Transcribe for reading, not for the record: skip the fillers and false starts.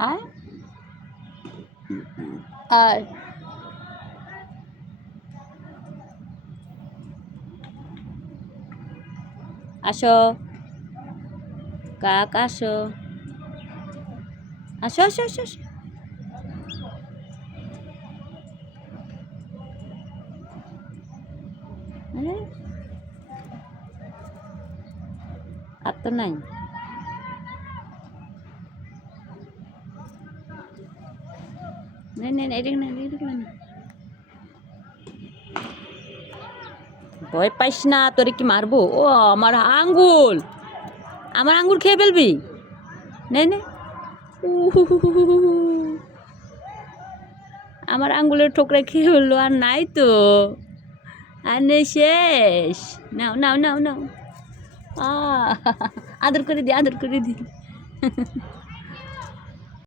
আয় আয় আসো কাক আসো আসো আসো আসো আসো আরে আর তো নাই ভয় পাইস না তোরে কি মারবো ও আমার আঙ্গুর খেয়ে ফেলবি নে নে আমার আঙ্গুলের ঠোকরা খেয়ে ফেললো আর নাই তো আর নেই শেষ নাও নাও নাও নাও আদর করে দি